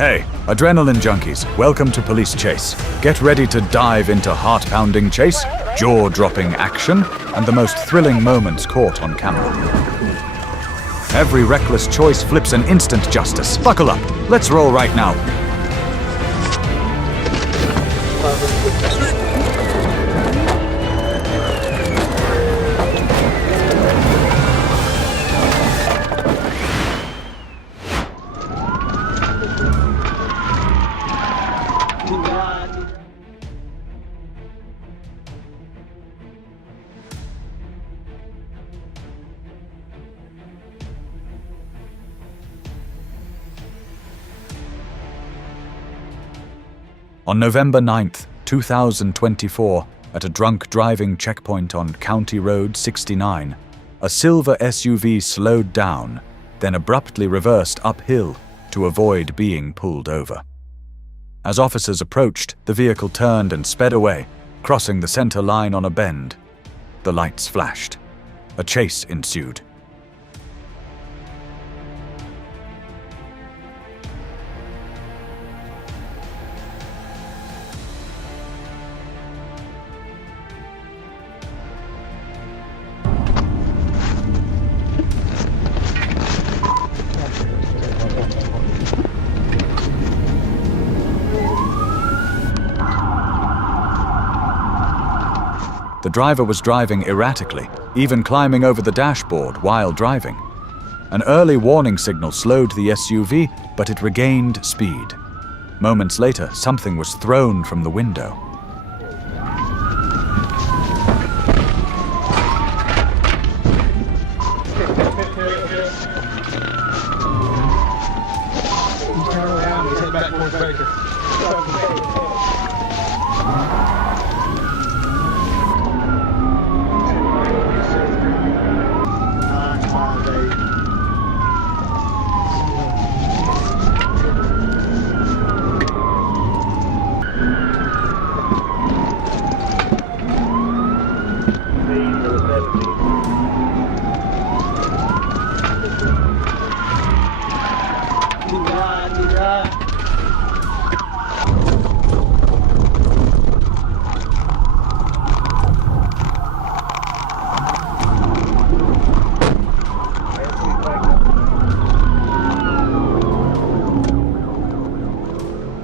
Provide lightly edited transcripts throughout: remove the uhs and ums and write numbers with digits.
Hey, adrenaline junkies, welcome to Police Chase. Get ready to dive into heart-pounding chase, jaw-dropping action, and the most thrilling moments caught on camera. Every reckless choice flips an instant justice. Buckle up. Let's roll right now. On November 9th, 2024, at a drunk driving checkpoint on County Road 69, a silver SUV slowed down, then abruptly reversed uphill to avoid being pulled over. As officers approached, the vehicle turned and sped away, crossing the center line on a bend. The lights flashed. A chase ensued. The driver was driving erratically, even climbing over the dashboard while driving. An early warning signal slowed the SUV, but it regained speed. Moments later, something was thrown from the window.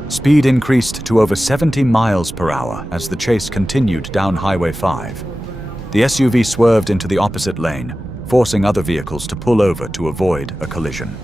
Speed increased to over 70 miles per hour as the chase continued down Highway 5. The SUV swerved into the opposite lane, forcing other vehicles to pull over to avoid a collision.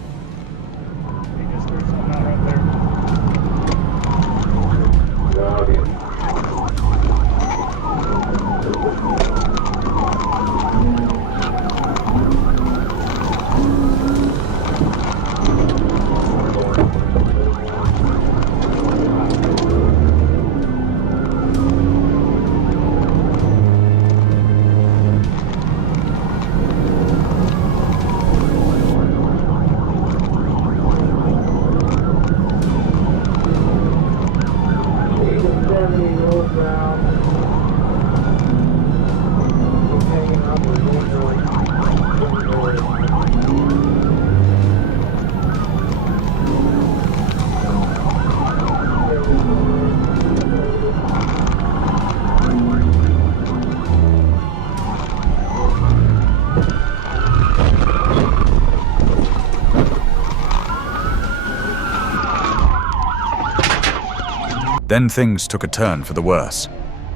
Then things took a turn for the worse.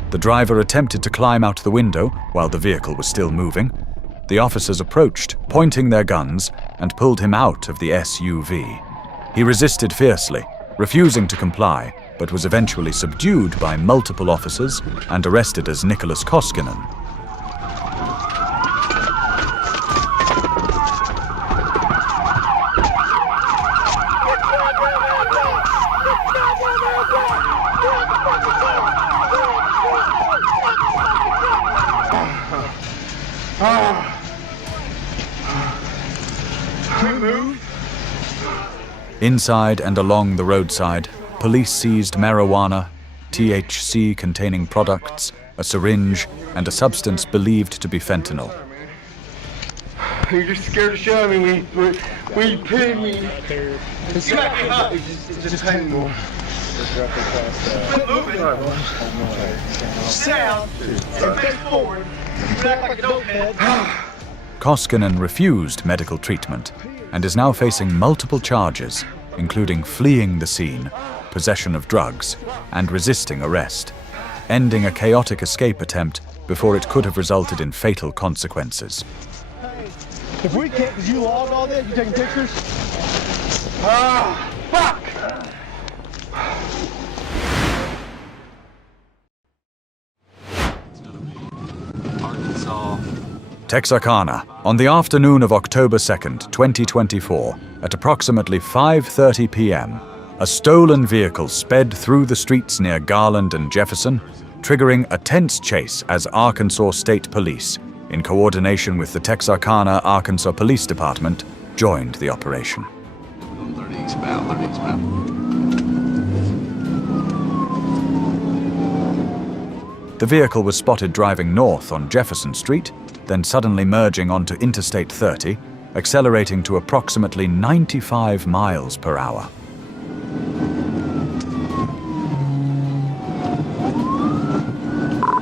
The driver attempted to climb out the window while the vehicle was still moving. The officers approached, pointing their guns, and pulled him out of the SUV. He resisted fiercely, refusing to comply, but was eventually subdued by multiple officers and arrested as Nicholas Koskinen. Inside and along the roadside, police seized marijuana, THC-containing products, a syringe, and a substance believed to be fentanyl. You're just scared to show me we paid me. You might be hot. Just pay me more. Quit moving. Sit down and face forward. You act like a dopehead. Koskinen refused medical treatment and is now facing multiple charges, including fleeing the scene, possession of drugs, and resisting arrest, ending a chaotic escape attempt before it could have resulted in fatal consequences. If we can't, did you log all this? You taking pictures? Fuck! Texarkana, on the afternoon of October 2nd, 2024, at approximately 5:30 p.m., a stolen vehicle sped through the streets near Garland and Jefferson, triggering a tense chase as Arkansas State Police, in coordination with the Texarkana, Arkansas Police Department, joined the operation. 30 eastbound. The vehicle was spotted driving north on Jefferson Street, then suddenly merging onto Interstate 30, accelerating to approximately 95 miles per hour.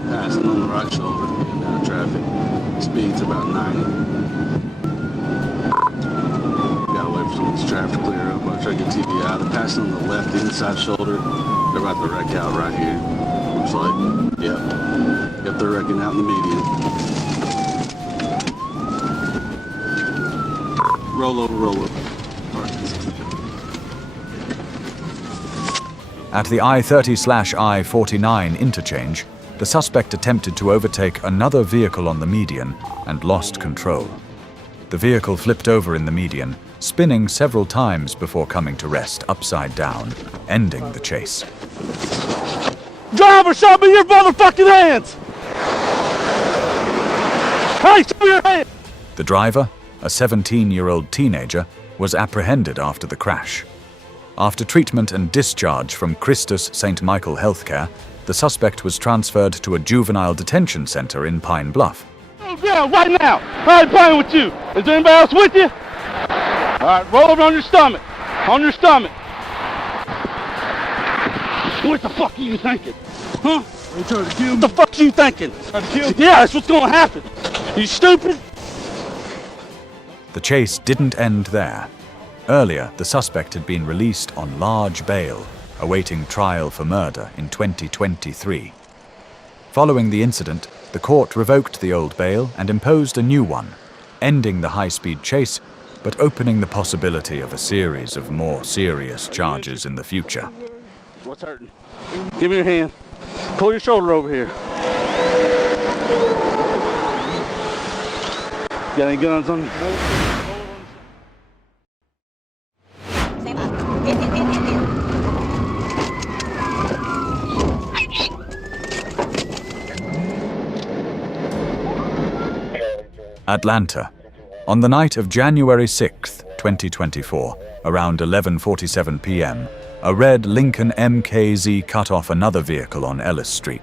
Passing on the right shoulder in traffic. Speed's about 90. Gotta wait for some of this traffic to clear up. I'll try to get TBI. They're passing on the left inside shoulder. They're about to wreck out right here. Looks like, yep, they're wrecking out in the median. Roll over. At the I-30/I-49 interchange, the suspect attempted to overtake another vehicle on the median and lost control. The vehicle flipped over in the median, spinning several times before coming to rest upside down, ending the chase. Driver, show me your motherfucking hands! Hey, show me your hands! The driver, a 17-year-old teenager, was apprehended after the crash. After treatment and discharge from Christus St. Michael Healthcare, the suspect was transferred to a juvenile detention center in Pine Bluff. Go down right now! I ain't playing with you! Is there anybody else with you? Alright, roll over on your stomach. On your stomach. What the fuck are you thinking? Huh? You trying to kill me? What the fuck are you thinking? Trying to kill me? Yeah, that's what's gonna happen. You stupid? The chase didn't end there. Earlier, the suspect had been released on large bail, awaiting trial for murder in 2023. Following the incident, the court revoked the old bail and imposed a new one, ending the high-speed chase, but opening the possibility of a series of more serious charges in the future. What's hurting? Give me your hand. Pull your shoulder over here. Got any guns on you? Atlanta. On the night of January 6, 2024, around 11:47 p.m., a red Lincoln MKZ cut off another vehicle on Ellis Street,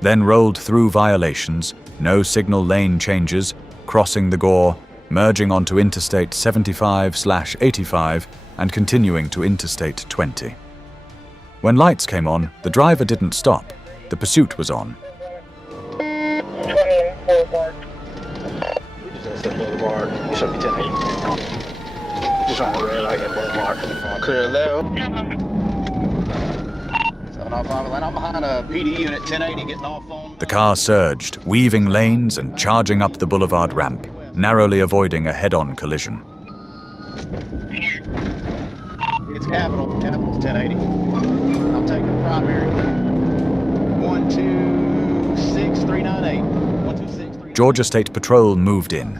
then rolled through violations, no signal lane changes, crossing the Gore, merging onto Interstate 75/85, and continuing to Interstate 20. When lights came on, the driver didn't stop. The pursuit was on. Boulevard. You should be 10-8. Just on the red light at Boulevard. Clear left. 705 Atlanta. I'm behind a PD unit 1080 getting off on. The car surged, weaving lanes and charging up the boulevard ramp, narrowly avoiding a head-on collision. It's Capital. Capital's 1080. I'm taking primary. 126398. 126398. Georgia State Patrol moved in.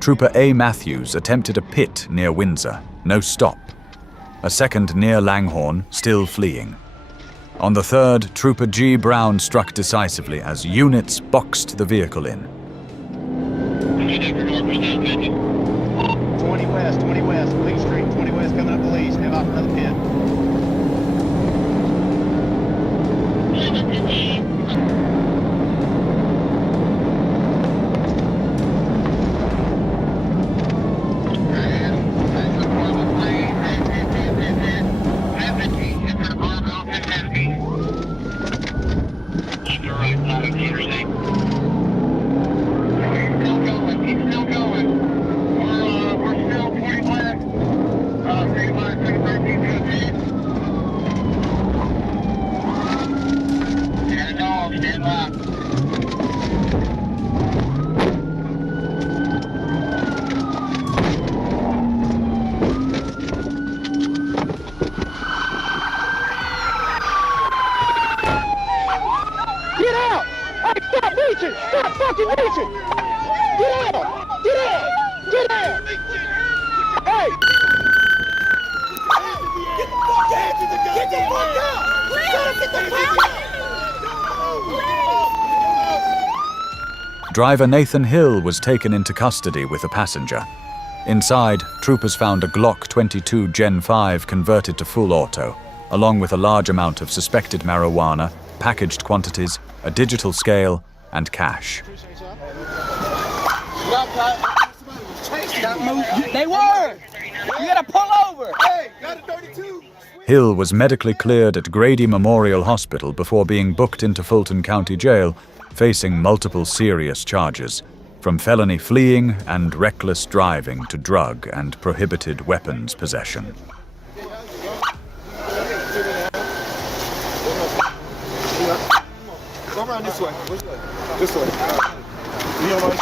Trooper A. Matthews attempted a pit near Windsor, no stop. A second near Langhorne, still fleeing. On the third, Trooper G. Brown struck decisively as units boxed the vehicle in. 20 West, Lee Street, 20 West coming up the Lee's. Have out another pit. contradiction! Get out! Get out! Get out! Hey! Get the fuck out! Get the fuck out! Get the fuck out! Driver Nathan Hill was taken into custody with a passenger. Inside, troopers found a Glock 22 Gen 5 converted to full auto, along with a large amount of suspected marijuana, packaged quantities, a digital scale, and cash. They were! You gotta pull over! Hey, got a 32! Hill was medically cleared at Grady Memorial Hospital before being booked into Fulton County Jail, facing multiple serious charges, from felony fleeing and reckless driving to drug and prohibited weapons possession. Go around this way. This way. You don't mind?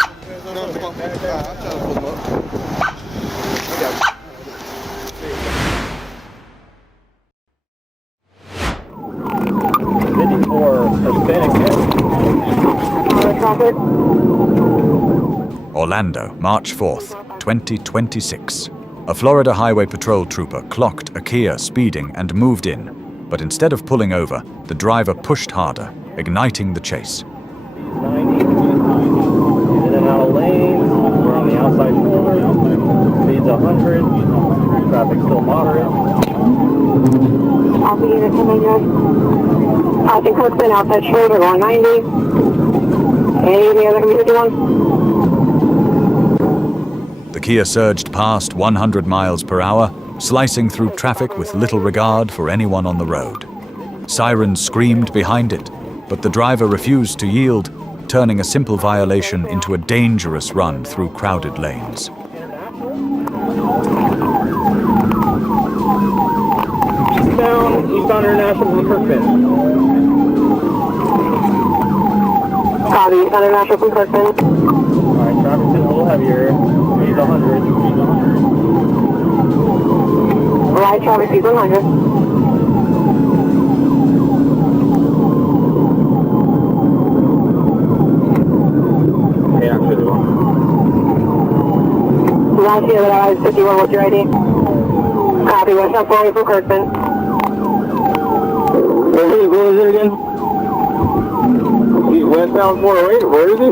No, come on. I'm trying to pull him up. I got you. Orlando, March 4th, 2026. A Florida Highway Patrol trooper clocked a Kia speeding and moved in, but instead of pulling over, the driver pushed harder, igniting the chase. 90, in and out of lanes, we're on the outside shoulder, speed's 100, traffic still moderate. Alpha unit coming in. I think Kirkland outside shoulder going 90. Any other community one? The Kia surged past 100 miles per hour, slicing through traffic with little regard for anyone on the road. Sirens screamed behind it, but the driver refused to yield, turning a simple violation into a dangerous run through crowded lanes. Eastbound International from Kirkland. Copy, Eastbound International from Kirkland. Alright, traffic's a little heavier. Speed's 100. Right traffic, speed 100. Hey, actually, Last year that I was 51, what's your ID? Copy, westbound 4 from Kirkland. what is it again? He's westbound 408, where is he?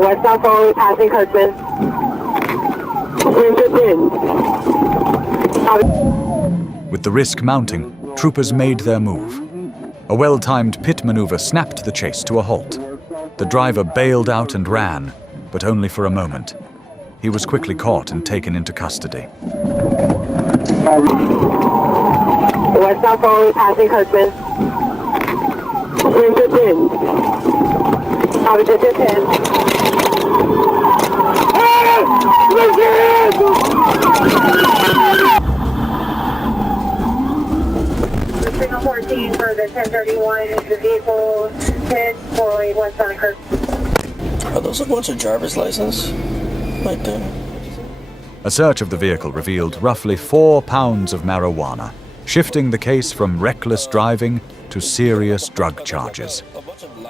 Westbound 4 passing Kirkland. With the risk mounting, troopers made their move. A well-timed pit maneuver snapped the chase to a halt. The driver bailed out and ran, but only for a moment. He was quickly caught and taken into custody. Westbound 4 passing Kirkland. Copy, 10. Signal 14 for the 1031, the vehicle hit 408 westbound Kirkland. Are those a bunch of driver's license? Right there. A search of the vehicle revealed roughly 4 pounds of marijuana, shifting the case from reckless driving to serious drug charges.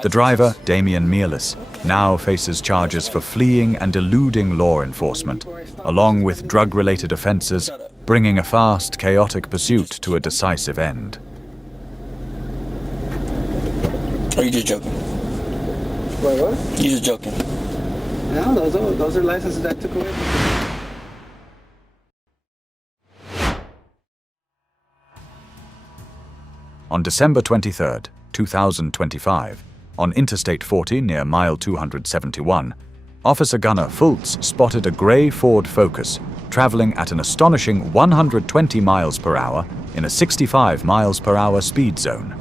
The driver, Damian Mearless, now faces charges for fleeing and eluding law enforcement, along with drug-related offenses, bringing a fast, chaotic pursuit to a decisive end. Or are you just joking? Wait, what? You just joking? No, those are licenses that took away. On December 23, 2025, on Interstate 40 near mile 271, Officer Gunnar Fultz spotted a grey Ford Focus traveling at an astonishing 120 miles per hour in a 65 miles per hour speed zone.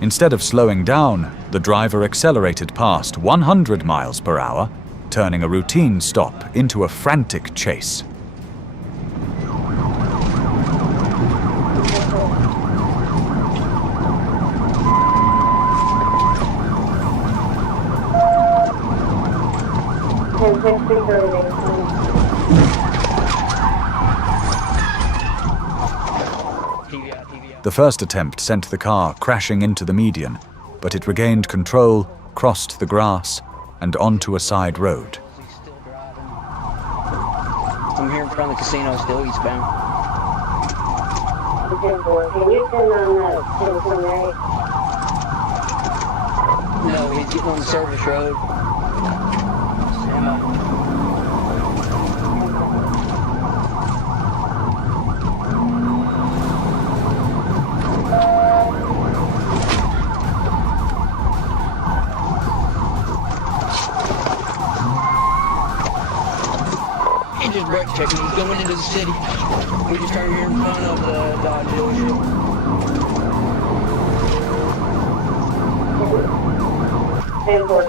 Instead of slowing down, the driver accelerated past 100 miles per hour, turning a routine stop into a frantic chase. The first attempt sent the car crashing into the median, but it regained control crossed the grass, and onto a side road. I'm here in front of the casino, still eastbound. Can you send on No, he's getting on the service road. Stand by. He just brake checking. He's going into the city. We just turned here in front of the Dodge dealership.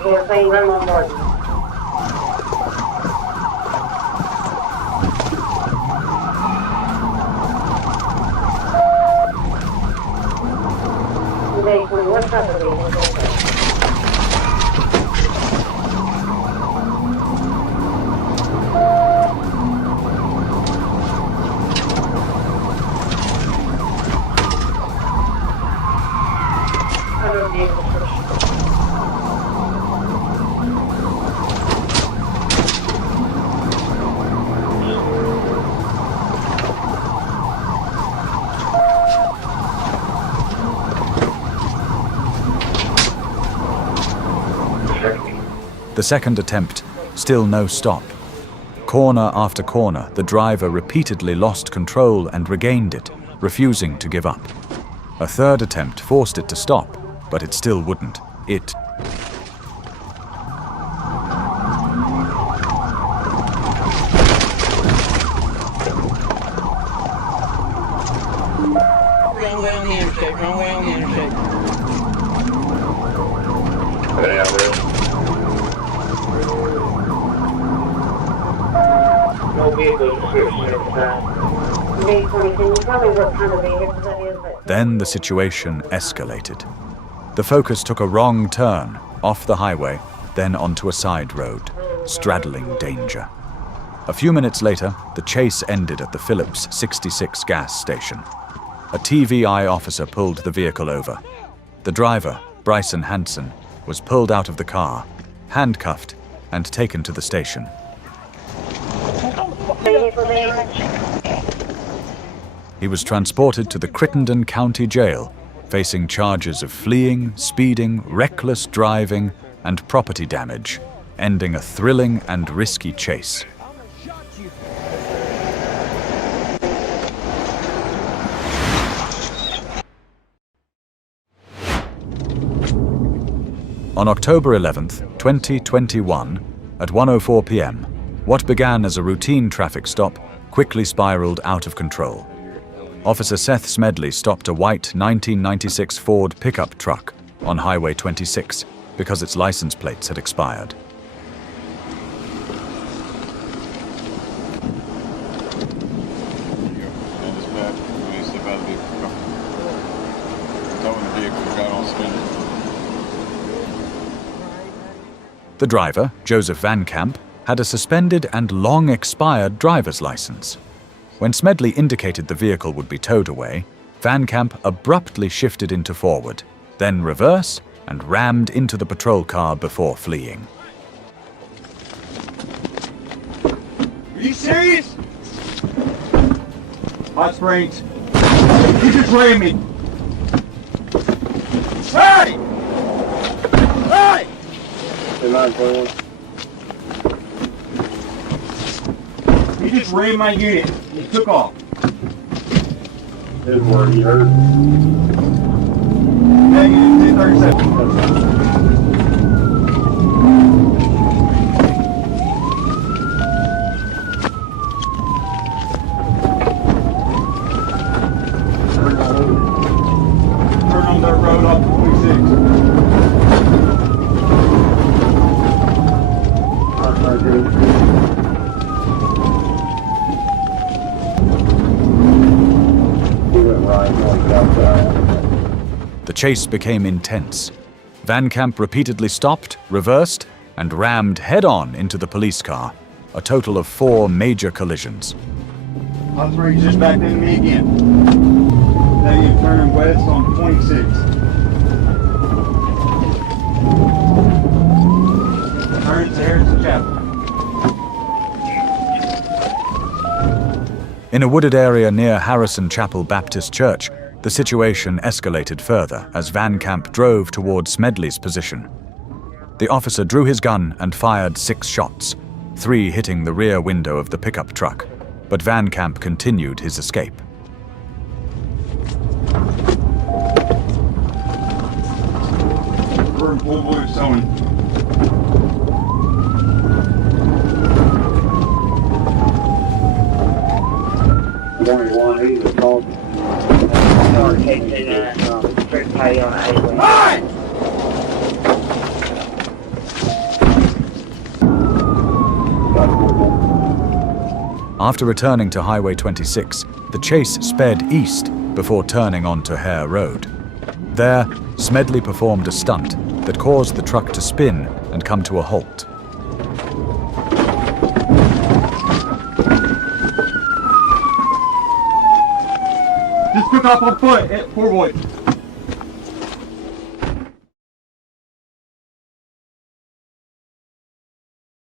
Campaign, run on board. What's up, The second attempt, still no stop. Corner after corner, the driver repeatedly lost control and regained it, refusing to give up. A third attempt forced it to stop, but it still wouldn't. Wrong way on the interstate, wrong way on the interstate. No vehicle description at the time. Can you tell me what kind of vehicle that is? Then the situation escalated. The Focus took a wrong turn, off the highway, then onto a side road, straddling danger. A few minutes later, the chase ended at the Phillips 66 gas station. A TVI officer pulled the vehicle over. The driver, Bryson Hanson, was pulled out of the car, handcuffed, and taken to the station. He was transported to the Crittenden County Jail, facing charges of fleeing, speeding, reckless driving, and property damage, ending a thrilling and risky chase. On October 11th, 2021, at 1:04 p.m., what began as a routine traffic stop quickly spiraled out of control. Officer Seth Smedley stopped a white 1996 Ford pickup truck on Highway 26 because its license plates had expired. The driver, Joseph Van Camp, had a suspended and long-expired driver's license. When Smedley indicated the vehicle would be towed away, Van Camp abruptly shifted into forward, then reverse and rammed into the patrol car before fleeing. Are you serious? Hot springs. You just rammed me. Hey! Hey! 921. You just rammed my unit. It took off. Didn't work, you heard? Negative 1037. Turn on that road off 26. The chase became intense. Van Camp repeatedly stopped, reversed, and rammed head-on into the police car, a total of 4 major collisions. Hot springs just backed into me again. Now you turn west on 26. turn to Harrison Chapel. In a wooded area near Harrison Chapel Baptist Church, the situation escalated further as Van Camp drove toward Smedley's position. The officer drew his gun and fired 6 shots, 3 hitting the rear window of the pickup truck, but Van Camp continued his escape. We're in full blue zone. After returning to Highway 26, the chase sped east before turning onto Hare Road. There, Smedley performed a stunt that caused the truck to spin and come to a halt. Just took off on foot at 4 boys.